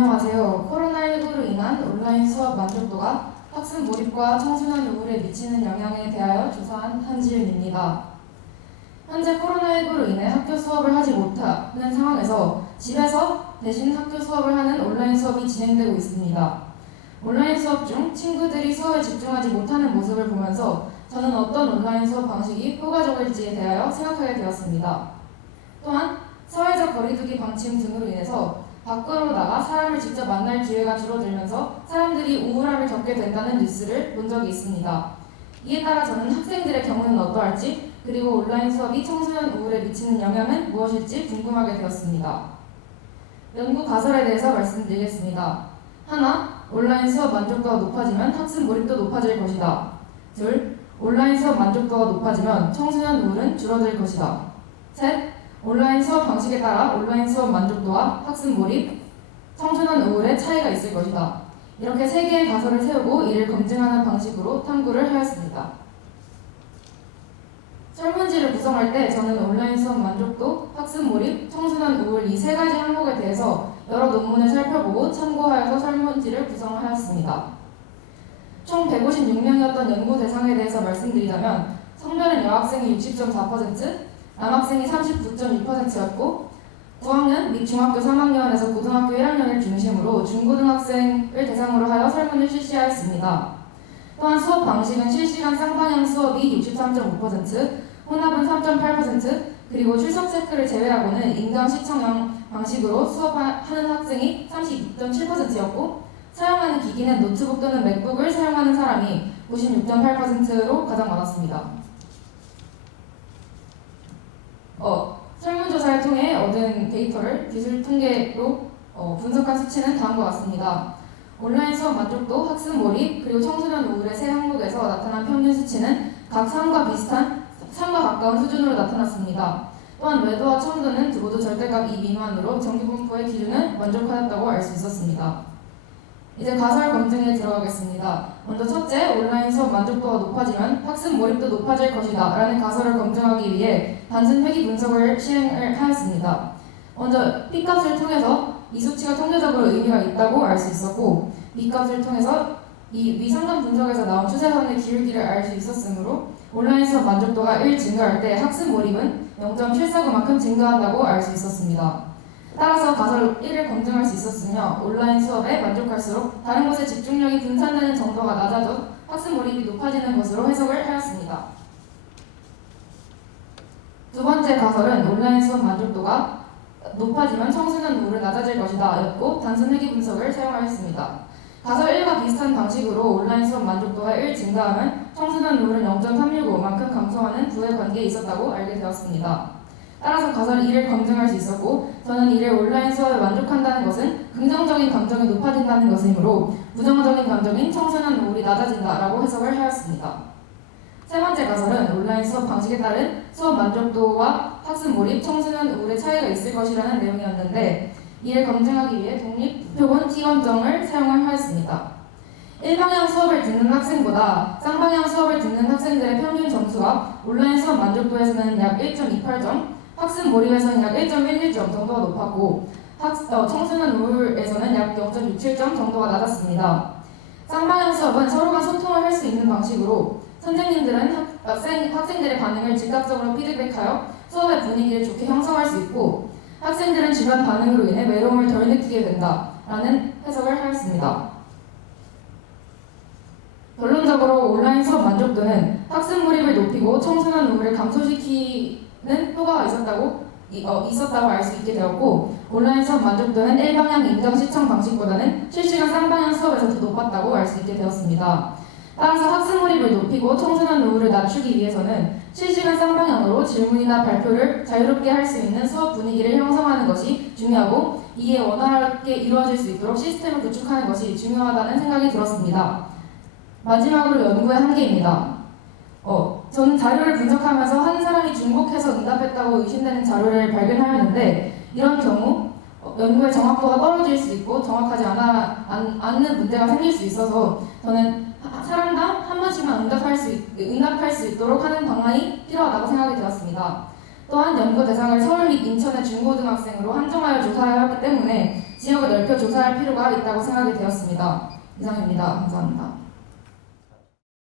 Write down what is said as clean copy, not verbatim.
안녕하세요. 코로나19로 인한 온라인 수업 만족도가 학습 몰입과 청소년 우울에 미치는 영향에 대하여 조사한 한지윤입니다. 현재 코로나19로 인해 학교 수업을 하지 못하는 상황에서 집에서 대신 학교 수업을 하는 온라인 수업이 진행되고 있습니다. 온라인 수업 중 친구들이 수업에 집중하지 못하는 모습을 보면서 저는 어떤 온라인 수업 방식이 효과적일지에 대하여 생각하게 되었습니다. 또한 사회적 거리두기 방침 등으로 인해서 밖으로 나가 사람을 직접 만날 기회가 줄어들면서 사람들이 우울함을 겪게 된다는 뉴스를 본 적이 있습니다. 이에 따라 저는 학생들의 경우는 어떠할지, 그리고 온라인 수업이 청소년 우울에 미치는 영향은 무엇일지 궁금하게 되었습니다. 연구 가설에 대해서 말씀드리겠습니다. 하나, 온라인 수업 만족도가 높아지면 학습 몰입도 높아질 것이다. 둘, 온라인 수업 만족도가 높아지면 청소년 우울은 줄어들 것이다. 셋, 온라인 수업 방식에 따라 온라인 수업 만족도와 학습 몰입, 청소년 우울의 차이가 있을 것이다. 이렇게 세 개의 가설을 세우고 이를 검증하는 방식으로 탐구를 하였습니다. 설문지를 구성할 때 저는 온라인 수업 만족도, 학습 몰입, 청소년 우울 이 세 가지 항목에 대해서 여러 논문을 살펴보고 참고하여서 설문지를 구성하였습니다. 총 156명이었던 연구 대상에 대해서 말씀드리자면 성별은 여학생이 60.4%, 남학생이 39.6%였고 9학년 및 중학교 3학년에서 고등학교 1학년을 중심으로 중고등학생을 대상으로 하여 설문을 실시하였습니다. 또한 수업 방식은 실시간 쌍방향 수업이 63.5%, 혼합은 3.8%, 그리고 출석 체크를 제외하고는 인강 시청형 방식으로 수업하는 학생이 32.7%였고 사용하는 기기는 노트북 또는 맥북을 사용하는 사람이 96.8%로 가장 많았습니다. 설문조사를 통해 얻은 데이터를 기술 통계로 분석한 수치는 다음과 같습니다. 온라인 수업 만족도, 학습 몰입, 그리고 청소년 우울의 세 항목에서 나타난 평균 수치는 각 3과 가까운 수준으로 나타났습니다. 또한 외도와 첨도는 모두 절대값 2 미만으로 정규분포의 기준을 만족하였다고 알 수 있었습니다. 이제 가설 검증에 들어가겠습니다. 먼저 첫째, 온라인 수업 만족도가 높아지면 학습 몰입도 높아질 것이다 라는 가설을 검증하기 위해 단순 회귀 분석을 시행을 하였습니다. 먼저 P값을 통해서 이 수치가 통계적으로 의미가 있다고 알 수 있었고 B값을 통해서 이 위상단 분석에서 나온 추세선의 기울기를 알 수 있었으므로 온라인 수업 만족도가 1 증가할 때 학습 몰입은 0.749만큼 증가한다고 알 수 있었습니다. 따라서 가설 1을 검증할 수 있었으며 온라인 수업에 만족할수록 다른 곳에 집중력이 분산되는 정도가 낮아져 학습 몰입이 높아지는 것으로 해석을 하였습니다. 두 번째 가설은 온라인 수업 만족도가 높아지면 청소년 우울은 낮아질 것이다 였고 단순 회귀 분석을 사용하였습니다. 가설 1과 비슷한 방식으로 온라인 수업 만족도가 1 증가하면 청소년 우울은 0.365만큼 감소하는 부의 관계에 있었다고 알게 되었습니다. 따라서 가설 2를 검증할 수 있었고 저는 이를 온라인 수업에 만족한다는 것은 긍정적인 감정이 높아진다는 것이므로 부정적인 감정인 청소년 우울이 낮아진다라고 해석을 하였습니다. 세 번째 가설은 온라인 수업 방식에 따른 수업 만족도와 학습 몰입, 청소년 우울의 차이가 있을 것이라는 내용이었는데 이를 검증하기 위해 독립표본 T검정을 사용하였습니다. 일방향 수업을 듣는 학생보다 쌍방향 수업을 듣는 학생들의 평균 점수가 온라인 수업 만족도에서는 약 1.28점, 학습 몰입에서는 약 1.11점 정도가 높았고 청소년 우울에서는 약 0.67점 정도가 낮았습니다. 쌍방향 수업은 서로가 소통을 할 수 있는 방식으로 선생님들은 학생들의 반응을 즉각적으로 피드백하여 수업의 분위기를 좋게 형성할 수 있고 학생들은 주변 반응으로 인해 외로움을 덜 느끼게 된다라는 해석을 하였습니다. 결론적으로 온라인 수업 만족도는 학습 몰입을 높이고 청소년 우울을 감소시키는 효과가 있었다고 알 수 있게 되었고 온라인 수업 만족도는 일방향 인강 시청 방식보다는 실시간 쌍방향 수업에서 더 높았다고 알 수 있게 되었습니다. 따라서 학습 몰입을 높이고 청소년 우울을 낮추기 위해서는 실시간 쌍방향으로 질문이나 발표를 자유롭게 할 수 있는 수업 분위기를 형성하는 것이 중요하고 이에 원활하게 이루어질 수 있도록 시스템을 구축하는 것이 중요하다는 생각이 들었습니다. 마지막으로 연구의 한계입니다. 저는 자료를 분석하면서 한 사람이 중복해서 응답했다고 의심되는 자료를 발견하였는데 이런 경우 연구의 정확도가 떨어질 수 있고 정확하지 않는 문제가 생길 수 있어서 저는 사람당 한 번씩만 응답할 수 있도록 하는 방안이 필요하다고 생각이 되었습니다. 또한 연구 대상을 서울 및 인천의 중고등학생으로 한정하여 조사하였기 때문에 지역을 넓혀 조사할 필요가 있다고 생각이 되었습니다. 이상입니다. 감사합니다.